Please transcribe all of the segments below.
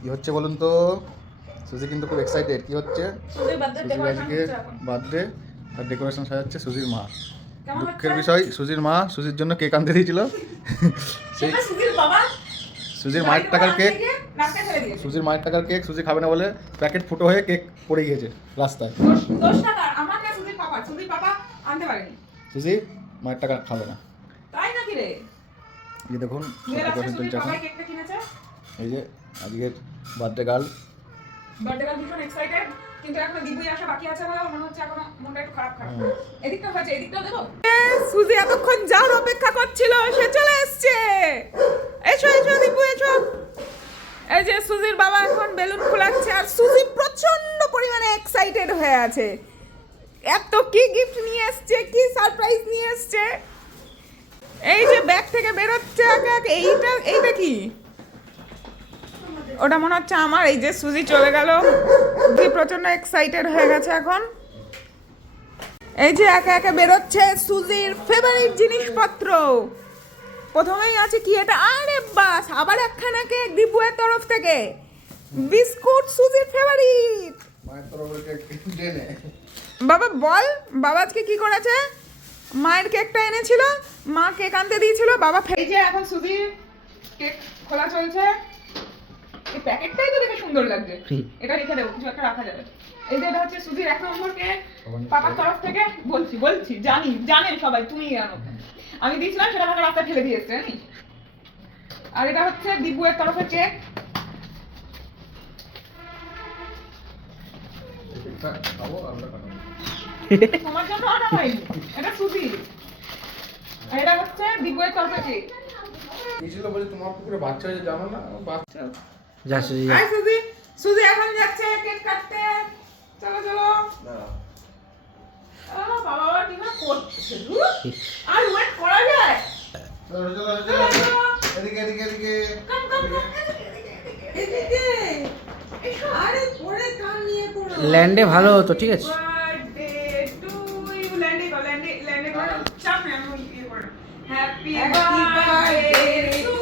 কি হচ্ছে বলুন তো? সুজি কিন্তু খুব এক্সাইটেড। কি হচ্ছে? সুজির আজকে বার্থডে আর ডেকোরেশন সাজাচ্ছে সুজির মা। দুঃখের বিষয় সুজির মা সুজির জন্য কেক আনতে দিয়েছিল, সেই সুজির মায়ের টাকার কেক, সুজির মায়ের টাকার কেক সুজি খাবে না বলে প্যাকেট ফুটো হয়ে কেক পড়ে গিয়েছে রাস্তায়। সুজি মায়ের টাকা খাবে না। তাই নাকি রে? এই দেখুন এই যে আজকের বার্থডে গার্ল। ভীষণ এক্সাইটেড, কিন্তু এখন দিবুই আসা বাকি আছে বলে মনে হচ্ছে এখন মনটা একটু খারাপ। এদিকটা হয়েছে, এদিকটাও দেবো। সুজি এতক্ষণ যার অপেক্ষা করছিল সে চলে এসেছে। এসো এসো দিবু এসো। এই যে সুজির বাবা এখন বেলুন খোলাচ্ছে আর সুজি প্রচন্ড পরিমাণে এক্সাইটেড হয়ে আছে। এত কি গিফট নিয়ে এসছে, কি সারপ্রাইজ নিয়ে এসছে। এই যে ব্যাগ থেকে বেরোচ্ছে এইটা কি? ওটা মনে হচ্ছে আমার। এই যে সুজি চলে গেল, কি প্রচন্ড এক্সাইটেড হয়ে গেছে এখন। এই যে একে একে বেরোচ্ছে সুজির ফেভারিট জিনিসপত্র। প্রথমেই আছে কি এটা? আরে বাস, আবার একখানা কেক দিবুয়ের তরফ থেকে। বিস্কুট সুজির ফেভারিট। মায়ের তরফে কেক দেনে। বাবা বল, বাবা আজকে কি করেছে? মায়ের কেকটা এনেছিল, মা কেক আনতে দিয়েছিল, বাবা। এই যে এখন সুজির কেক খোলা চলছে। এই প্যাকেটটাই তো দেখে সুন্দর লাগছে। এটা রেখে দেবো, কিছু একটা রাখা যাবে। এই যে এটা হচ্ছে সুজির 1 নম্বর কেক পাপার তরফ থেকে। বলছি জানেন সবাই, তুমি জানো। আমি দিয়েছিলাম, সেটা আমাকে রাস্তায় ফেলে দিয়েছে জানি। আর এটা হচ্ছে দিবুয়ের তরফের কেক। তোমার জন্য আনা হয়নি, এটা সুজি। আর এটা হচ্ছে দিবুয়ের তরফের কেক। ছিল বলে তোমার পুকুরে বাচ্চা হয়েছে জানো না? বাচ্চা যা সুজি আই সুজি এখন যাচ্ছে কেক কাটতে। চলো চলো। বাবা কি না করছে? আর ওয়েট করা যায়? এদিকে এদিকে এদিকে আরে পরে কান নিয়ে পড়ো। ল্যান্ডে ভালো হতো, ঠিক আছে? Birthday to you. ল্যান্ডে করো। চাপ না, আমি ইয়ে করো। Happy birthday to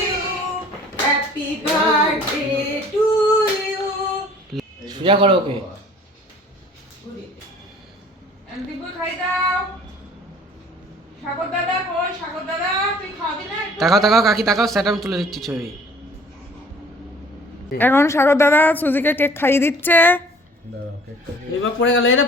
you. Happy birthday to you. সোজা করো ওকে। দিবু খাই দাও। সাগর দাদা কই? সাগর দাদা তুই খাবি না? তাকাও কাকি তাকাও, স্যাটাম তুলে দিচ্ছি ছবি। এখন সাগর দাদা সুজিকে কেক খাইয়ে দিচ্ছে। এবার পড়ে গেল, এটা